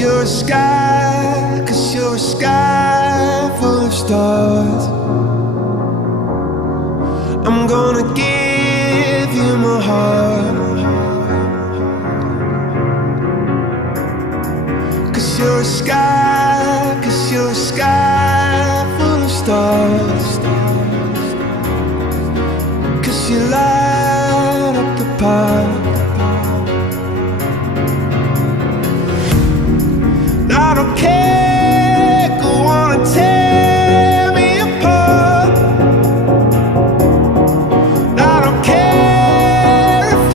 you're a sky, 'cause you're a sky full of stars. I'm gonna give you my heart, 'cause you're a sky, 'cause you're a sky full of stars. 'Cause you light up the park. I don't care